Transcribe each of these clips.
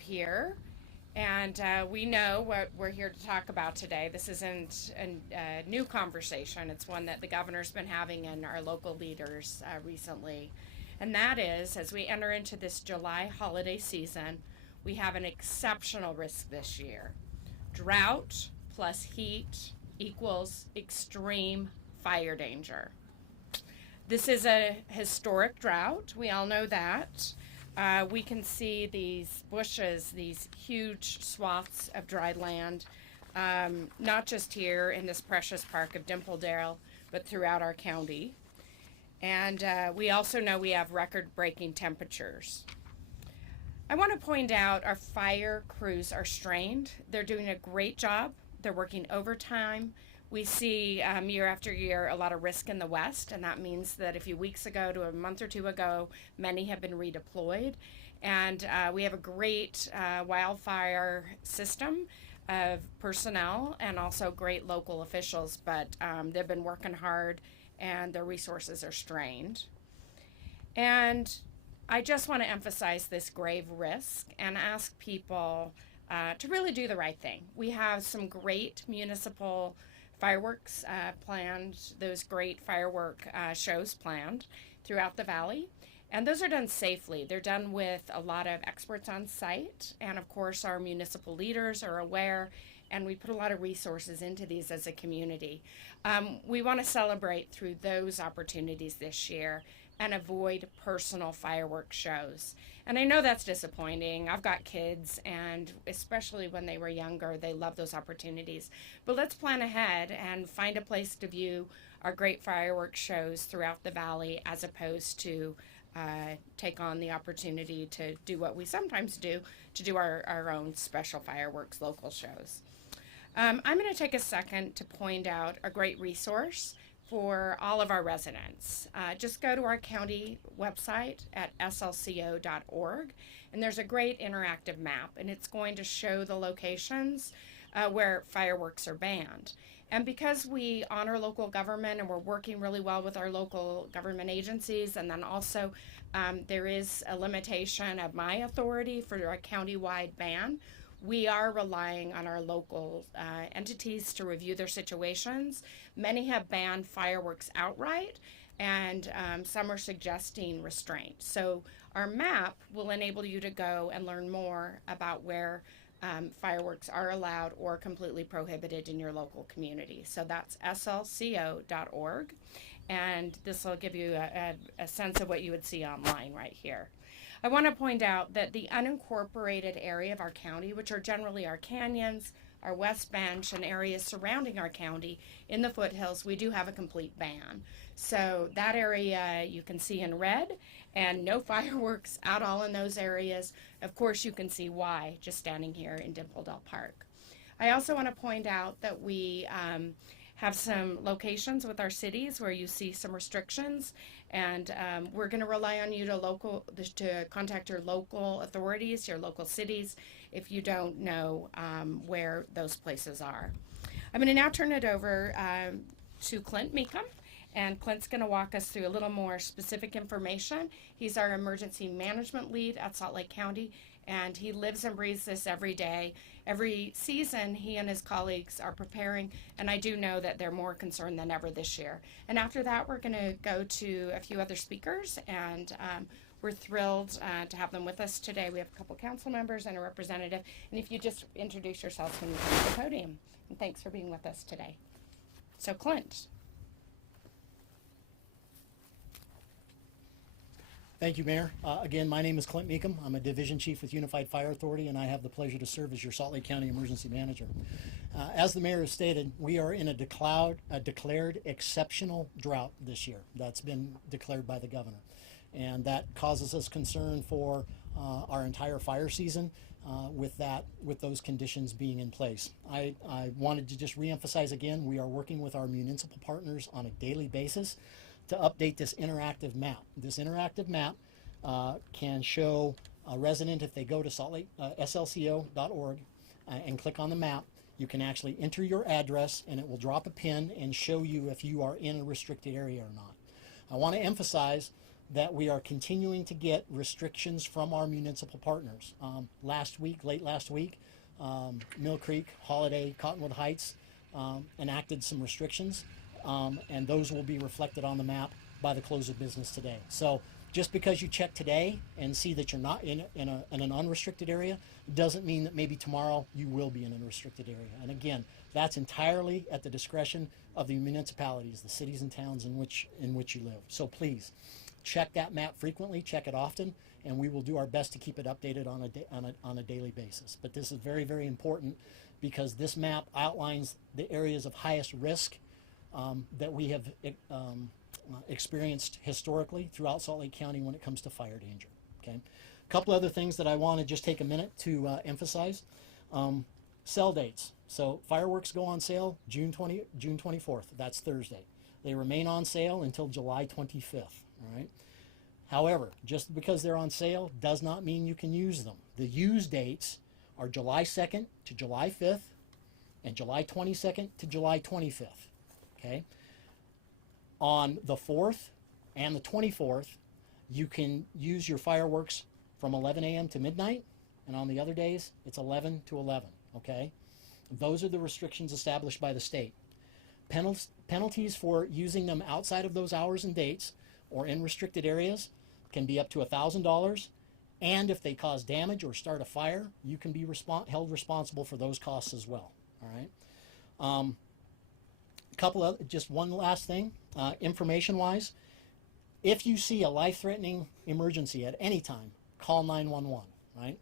here, and we know what we're here to talk about today. This isn't a new conversation, it's one that the governor's been having and our local leaders recently. And that is, as we enter into this July holiday season, we have an exceptional risk this year. Drought plus heat equals extreme fire danger. This is a historic drought. We all know that. We can see these bushes, these huge swaths of dry land, not just here in this precious park of Dimpledale, but throughout our county. And we also know we have record-breaking temperatures. I want to point out our fire crews are strained. They're doing a great job. They're working overtime. We see year after year a lot of risk in the West, and that means that a few weeks ago to a month or two ago, many have been redeployed. And we have a great wildfire system of personnel and also great local officials, but they've been working hard and their resources are strained. And I just want to emphasize this grave risk and ask people to really do the right thing. We have some great municipal fireworks planned, those great firework shows planned throughout the valley. And those are done safely. They're done with a lot of experts on site. And of course, our municipal leaders are aware, and we put a lot of resources into these as a community. We want to celebrate through those opportunities this year and avoid personal fireworks shows. And I know that's disappointing. I've got kids, and especially when they were younger, they love those opportunities. But let's plan ahead and find a place to view our great fireworks shows throughout the valley, as opposed to take on the opportunity to do what we sometimes do, to do our own special fireworks local shows. I'm going to take a second to point out a great resource for all of our residents. Just go to our county website at slco.org, and there's a great interactive map, and it's going to show the locations where fireworks are banned. And because we honor local government and we're working really well with our local government agencies, and then also there is a limitation of my authority for a county-wide ban, we are relying on our local entities to review their situations. Many have banned fireworks outright, and some are suggesting restraint. So our map will enable you to go and learn more about where fireworks are allowed or completely prohibited in your local community. So that's slco.org, and this will give you a sense of what you would see online right here. I want to point out that the unincorporated area of our county, which are generally our canyons, our West Bench, and areas surrounding our county in the foothills, we do have a complete ban. So that area you can see in red, and no fireworks at all in those areas. Of course, you can see why just standing here in Dimpledale Park. I also want to point out that we have some locations with our cities where you see some restrictions, and we're going to rely on you to contact your local authorities, your local cities, if you don't know where those places are. I'm going to now turn it over to Clint Meekum, and Clint's going to walk us through a little more specific information. He's our emergency management lead at Salt Lake County, and he lives and breathes this every day. Every season, he and his colleagues are preparing, and I do know that they're more concerned than ever this year. And after that, we're going to go to a few other speakers, and we're thrilled to have them with us today. We have a couple council members and a representative, and if you just introduce yourselves when you come to the podium. And thanks for being with us today. So, Clint. Thank you, Mayor. Again, my name is Clint Meekum. I'm a Division Chief with Unified Fire Authority, and I have the pleasure to serve as your Salt Lake County Emergency Manager. As the Mayor has stated, we are in a declared exceptional drought this year. That's been declared by the Governor. And that causes us concern for our entire fire season with those conditions being in place. I wanted to just reemphasize again, we are working with our municipal partners on a daily basis to update this interactive map. This interactive map can show a resident, if they go to slco.org and click on the map, you can actually enter your address and it will drop a pin and show you if you are in a restricted area or not. I want to emphasize that we are continuing to get restrictions from our municipal partners. Late last week, Mill Creek, Holiday, Cottonwood Heights enacted some restrictions, and those will be reflected on the map by the close of business today. So just because you check today and see that you're not in an unrestricted area doesn't mean that maybe tomorrow you will be in an restricted area. And again, that's entirely at the discretion of the municipalities, the cities and towns in which you live. So please check that map frequently, check it often, and we will do our best to keep it updated on a daily basis. But this is very, very important because this map outlines the areas of highest risk that we have experienced historically throughout Salt Lake County when it comes to fire danger. Okay, a couple other things that I want to just take a minute to emphasize. Sell dates. So fireworks go on sale June 24th. That's Thursday. They remain on sale until July 25th. All right. However, just because they're on sale does not mean you can use them. The use dates are July 2nd to July 5th and July 22nd to July 25th. Okay. On the 4th and the 24th, you can use your fireworks from 11 a.m. to midnight, and on the other days, it's 11 to 11, okay? Those are the restrictions established by the state. Penalties for using them outside of those hours and dates or in restricted areas can be up to $1,000, and if they cause damage or start a fire, you can be held responsible for those costs as well, all right? Just one last thing, information-wise, if you see a life-threatening emergency at any time, call 911, right?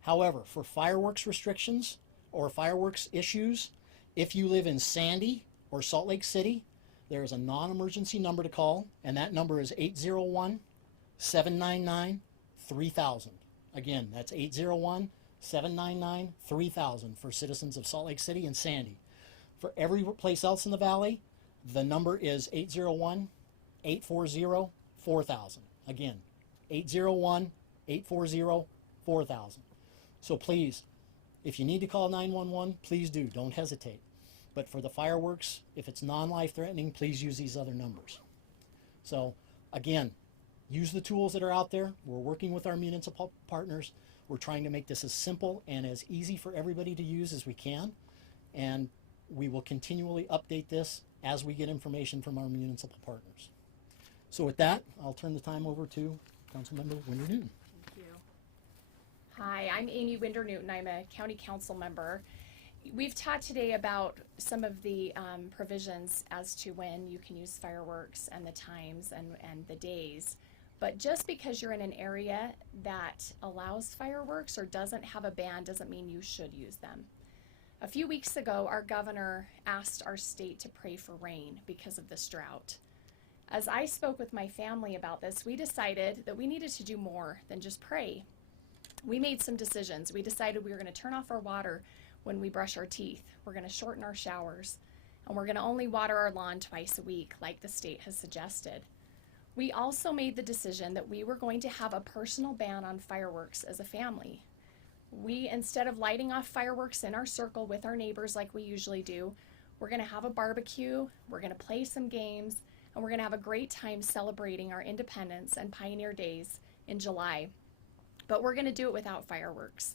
However, for fireworks restrictions or fireworks issues, if you live in Sandy or Salt Lake City, there is a non-emergency number to call, and that number is 801-799-3000. Again, that's 801-799-3000 for citizens of Salt Lake City and Sandy. For every place else in the valley, the number is 801-840-4000. Again, 801-840-4000. So please, if you need to call 911, please do. Don't hesitate. But for the fireworks, if it's non-life threatening, please use these other numbers. So again, use the tools that are out there. We're working with our municipal partners. We're trying to make this as simple and as easy for everybody to use as we can. And we will continually update this as we get information from our municipal partners. So with that, I'll turn the time over to Councilmember Winder Newton. Thank you. Hi, I'm Amy Winder Newton. I'm a county council member. We've talked today about some of the provisions as to when you can use fireworks and the times and the days. But just because you're in an area that allows fireworks or doesn't have a ban doesn't mean you should use them. A few weeks ago, our governor asked our state to pray for rain because of this drought. As I spoke with my family about this, we decided that we needed to do more than just pray. We made some decisions. We decided we were going to turn off our water when we brush our teeth. We're going to shorten our showers, and we're going to only water our lawn twice a week, like the state has suggested. We also made the decision that we were going to have a personal ban on fireworks as a family. We, instead of lighting off fireworks in our circle with our neighbors like we usually do, we're going to have a barbecue, we're going to play some games, and we're going to have a great time celebrating our Independence and Pioneer Days in July. But we're going to do it without fireworks.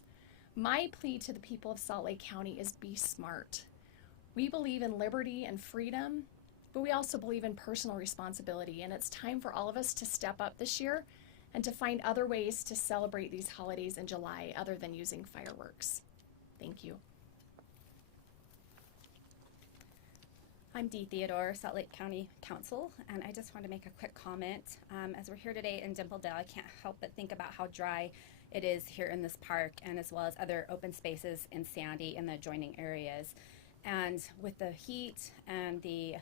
My plea to the people of Salt Lake County is be smart. We believe in liberty and freedom, but we also believe in personal responsibility, and it's time for all of us to step up this year and to find other ways to celebrate these holidays in July other than using fireworks. Thank you. I'm Dee Theodore, Salt Lake County Council, and I just want to make a quick comment. As we're here today in Dimpledale, I can't help but think about how dry it is here in this park, and as well as other open spaces in Sandy and the adjoining areas. And with the heat and the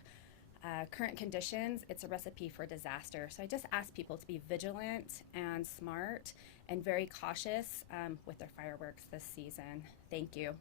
current conditions, it's a recipe for disaster. So I just ask people to be vigilant and smart and very cautious with their fireworks this season. Thank you.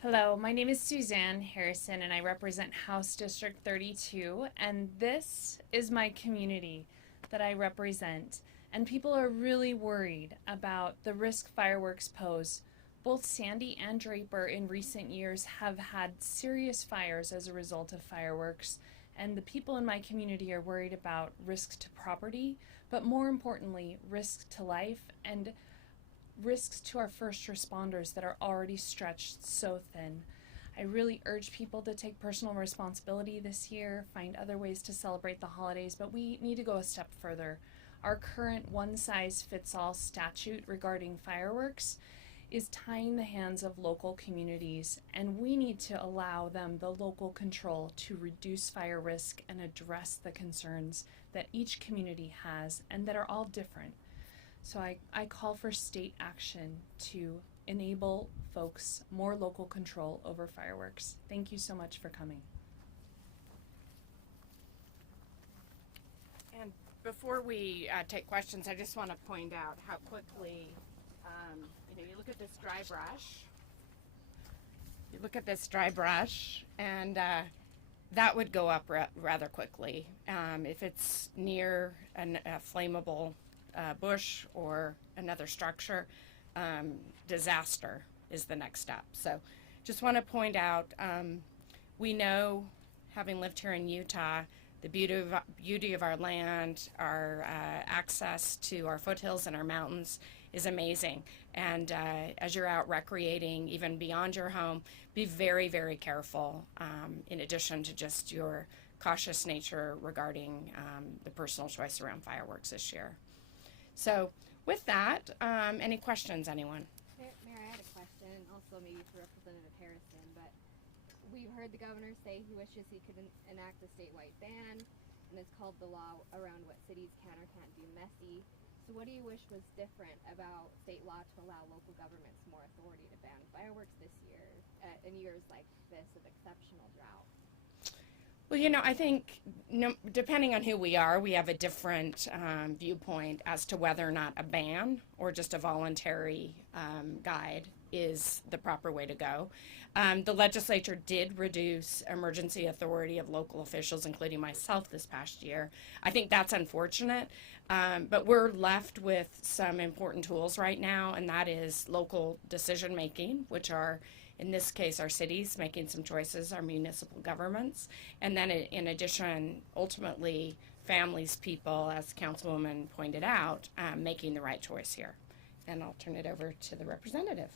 Hello, my name is Suzanne Harrison and I represent House District 32, and this is my community that I represent. And people are really worried about the risk fireworks pose Both Sandy and Draper in recent years have had serious fires as a result of fireworks, and the people in my community are worried about risk to property, but more importantly, risk to life and risks to our first responders that are already stretched so thin. I really urge people to take personal responsibility this year, find other ways to celebrate the holidays, but we need to go a step further. Our current one-size-fits-all statute regarding fireworks is tying the hands of local communities, and we need to allow them the local control to reduce fire risk and address the concerns that each community has and that are all different. So I call for state action to enable folks more local control over fireworks. Thank you so much for coming. And before we take questions, I just want to point out how quickly, you look at this dry brush. You look at this dry brush, and that would go up rather quickly. If it's near a flammable bush or another structure, disaster is the next step. So just want to point out, we know, having lived here in Utah, the beauty of our land, our access to our foothills and our mountains is amazing. And as you're out recreating, even beyond your home, be very, very careful, in addition to just your cautious nature regarding the personal choice around fireworks this year. So with that, any questions, anyone? Mayor, I had a question, also maybe for Representative Harrison, but we've heard the governor say he wishes he could enact a statewide ban, and it's called the law around what cities can or can't do messy. So what do you wish was different about state law to allow local governments more authority to ban fireworks this year, in years like this of exceptional drought? Well, I think depending on who we are, we have a different viewpoint as to whether or not a ban or just a voluntary guide is the proper way to go. The legislature did reduce emergency authority of local officials, including myself, this past year. I think that's unfortunate, but we're left with some important tools right now, and that is local decision making, which are, in this case, our cities making some choices, our municipal governments, and then in addition, ultimately, families, people, as Councilwoman pointed out, making the right choice here. And I'll turn it over to the representative.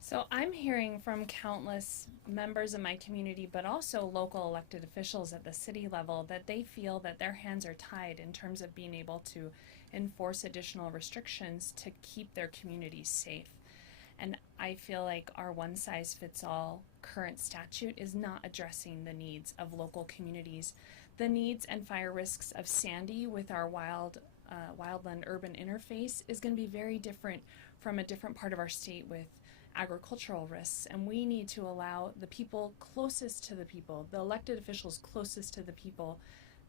So I'm hearing from countless members of my community, but also local elected officials at the city level, that they feel that their hands are tied in terms of being able to enforce additional restrictions to keep their communities safe. And I feel like our one-size-fits-all current statute is not addressing the needs of local communities. The needs and fire risks of Sandy with our wildland urban interface is going to be very different from a different part of our state with agricultural risks, and we need to allow the people closest to the people, the elected officials closest to the people,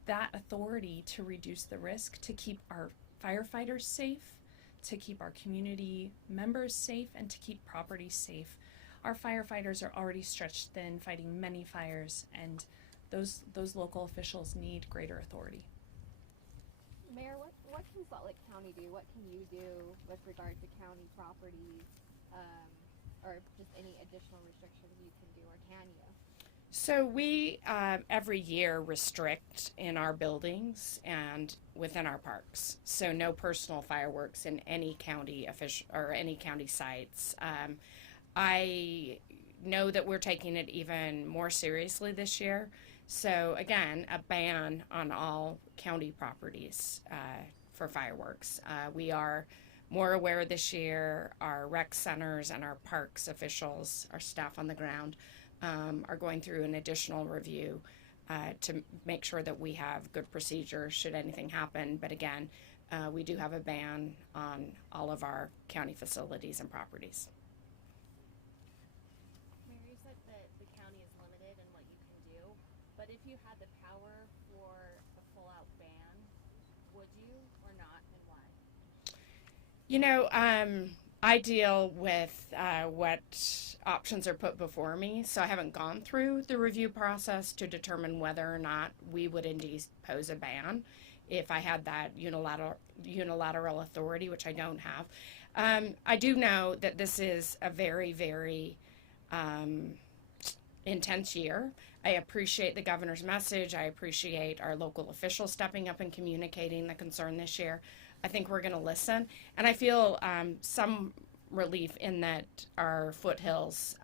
that authority to reduce the risk, to keep our firefighters safe, to keep our community members safe, and to keep property safe. Our firefighters are already stretched thin fighting many fires, and those local officials need greater authority. Mayor, what can Salt Lake County do? What can you do with regard to county properties, or just any additional restrictions you can do, or can you? So we every year restrict in our buildings and within our parks. So no personal fireworks in any county official or any county sites. I know that we're taking it even more seriously this year. So again, a ban on all county properties for fireworks. We are more aware this year. Our rec centers and our parks officials, our staff on the ground, are going through an additional review to make sure that we have good procedures should anything happen. But again, we do have a ban on all of our county facilities and properties. Mayor, you said that the county is limited in what you can do, but if you had the power for a full-out ban, would you or not, and why? I deal with what options are put before me, so I haven't gone through the review process to determine whether or not we would indeed pose a ban. if I had that unilateral authority, which I don't have. I do know that this is a very, very intense year. I appreciate the governor's message. I appreciate our local officials stepping up and communicating the concern this year. I think we're going to listen, and I feel some relief in that our foothills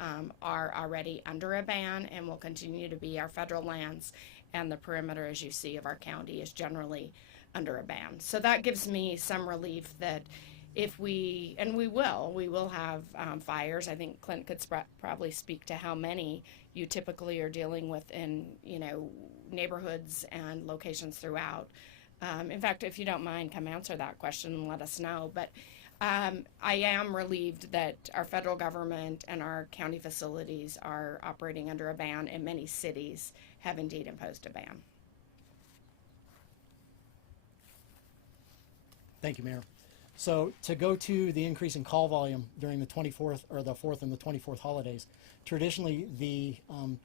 are already under a ban and will continue to be. Our federal lands and the perimeter, as you see, of our county is generally under a ban. So that gives me some relief that if we will have fires. I think Clint could probably speak to how many you typically are dealing with in neighborhoods and locations throughout. In fact, if you don't mind, come answer that question and let us know. But I am relieved that our federal government and our county facilities are operating under a ban, and many cities have indeed imposed a ban. Thank you, Mayor. So to go to the increase in call volume during the 24th or the 4th and the 24th holidays, traditionally the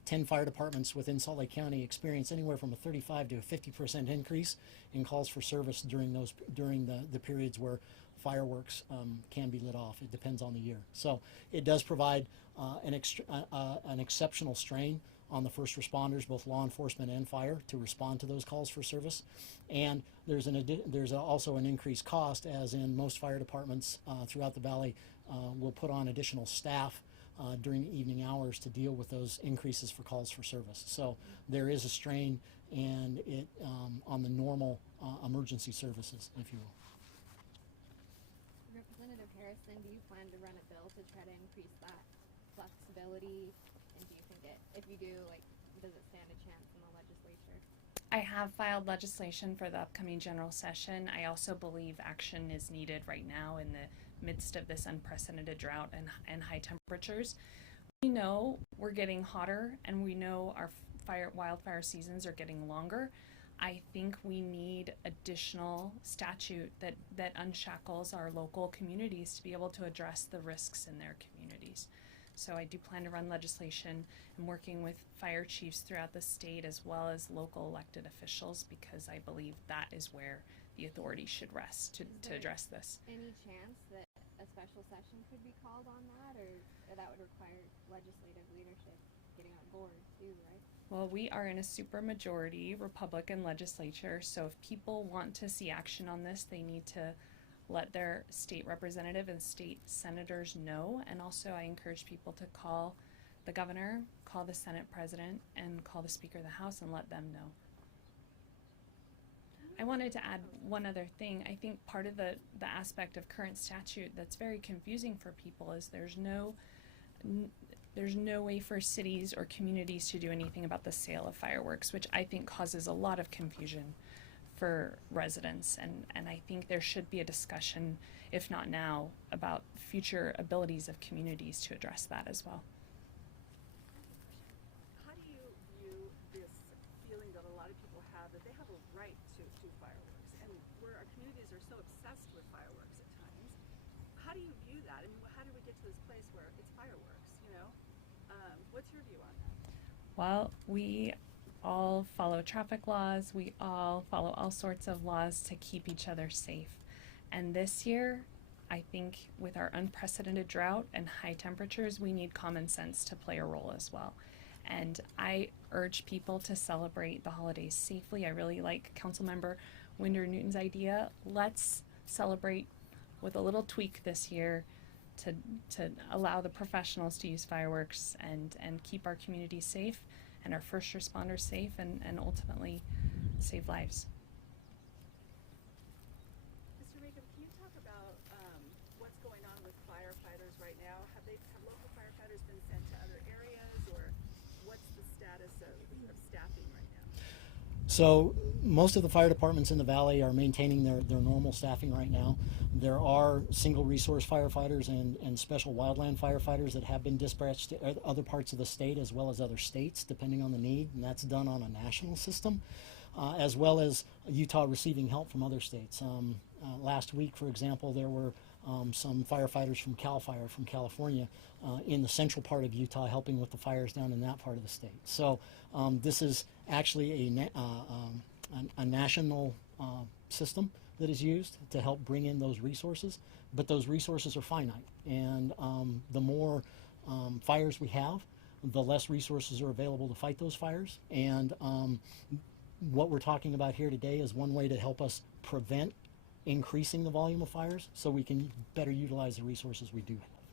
10 fire departments within Salt Lake County experience anywhere from a 35 to a 50% increase in calls for service during the periods where fireworks can be lit off. It depends on the year. So it does provide an exceptional strain on the first responders, both law enforcement and fire, to respond to those calls for service. And there's also an increased cost, as in most fire departments throughout the valley will put on additional staff during the evening hours to deal with those increases for calls for service. So there is a strain and it on the normal emergency services, if you will. Representative Harrison, do you plan to run a bill to try to increase that flexibility? And do you think if you do, does it stand a chance in the legislature? I have filed legislation for the upcoming general session. I also believe action is needed right now in the midst of this unprecedented drought and high temperatures. We know we're getting hotter, and we know our wildfire seasons are getting longer. I think we need additional statute that unshackles our local communities to be able to address the risks in their communities. So I do plan to run legislation. I'm working with fire chiefs throughout the state as well as local elected officials, because I believe that is where the authority should rest to address this. Any chance that a special session could be called on that, or that would require legislative leadership getting on board too, right? Well, we are in a supermajority Republican legislature, so if people want to see action on this, they need to let their state representative and state senators know. And also I encourage people to call the governor, call the Senate president, and call the Speaker of the House and let them know. I wanted to add one other thing. I think part of the aspect of current statute that's very confusing for people is there's no way for cities or communities to do anything about the sale of fireworks, which I think causes a lot of confusion for residents, and I think there should be a discussion, if not now, about future abilities of communities to address that as well. How do you view this feeling that a lot of people have that they have a right to fireworks, and where our communities are so obsessed with fireworks at times? How do you view that? I mean, how did we get to this place where it's fireworks, what's your view on that? Well, we all follow traffic laws. We all follow all sorts of laws to keep each other safe. And this year, I think with our unprecedented drought and high temperatures, we need common sense to play a role as well. And I urge people to celebrate the holidays safely. I really like Councilmember Winder Newton's idea. Let's celebrate with a little tweak this year to allow the professionals to use fireworks and keep our community safe and our first responders safe and ultimately save lives. Mr. Meekum, can you talk about what's going on with firefighters right now? Have local firefighters been sent to other areas, or what's the status of staffing right now? So most of the fire departments in the valley are maintaining their normal staffing right now. There are single resource firefighters and special wildland firefighters that have been dispatched to other parts of the state as well as other states, depending on the need, and that's done on a national system, as well as Utah receiving help from other states. Last week, for example, there were some firefighters from CAL FIRE from California in the central part of Utah helping with the fires down in that part of the state. So this is actually a national system that is used to help bring in those resources, but those resources are finite, and the more fires we have, the less resources are available to fight those fires. And what we're talking about here today is one way to help us prevent increasing the volume of fires so we can better utilize the resources we do have.